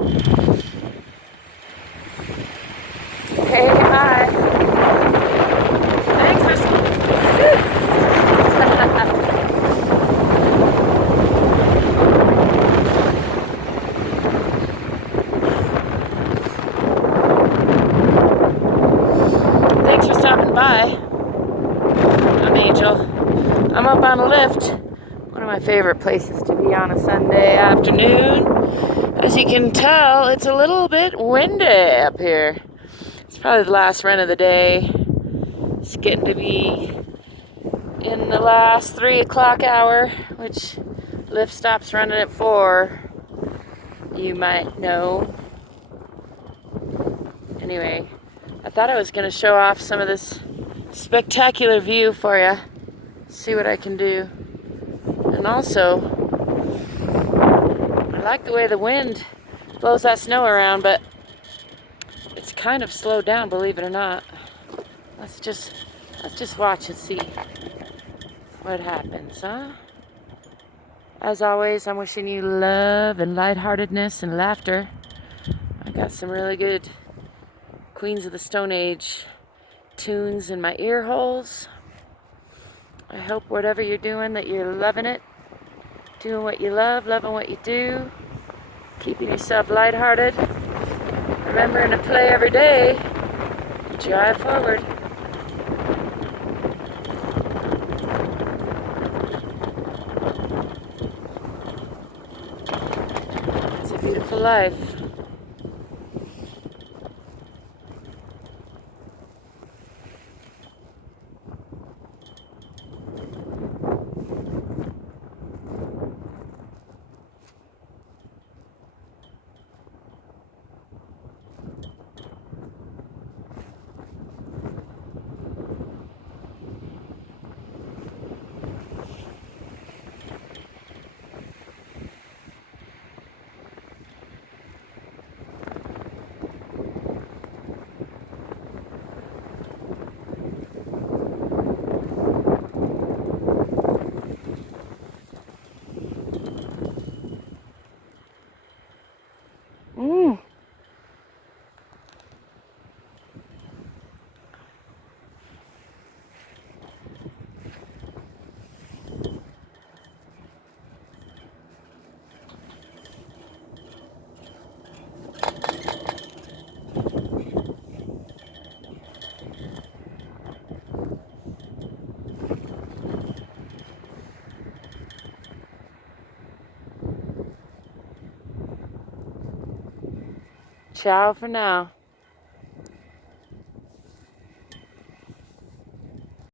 Hey, hi. Thanks for Thanks for stopping by. I'm Angel. I'm up on a lift. One of my favorite places to be on a Sunday afternoon. As you can tell, it's a little bit windy up here. It's probably the last run of the day. It's getting to be in the last 3 o'clock hour, which lift stops running at 4. You might know. Anyway, I thought I was going to show off some of this spectacular view for you. See what I can do. And also, I like the way the wind blows that snow around, but it's kind of slowed down, believe it or not. Let's just watch and see what happens, huh? As always, I'm wishing you love and lightheartedness and laughter. I got some really good Queens of the Stone Age tunes in my ear holes. I hope whatever you're doing that you're loving it, doing what you love, loving what you do, keeping yourself lighthearted, remembering to play every day, drive forward. It's a beautiful life. Ciao for now.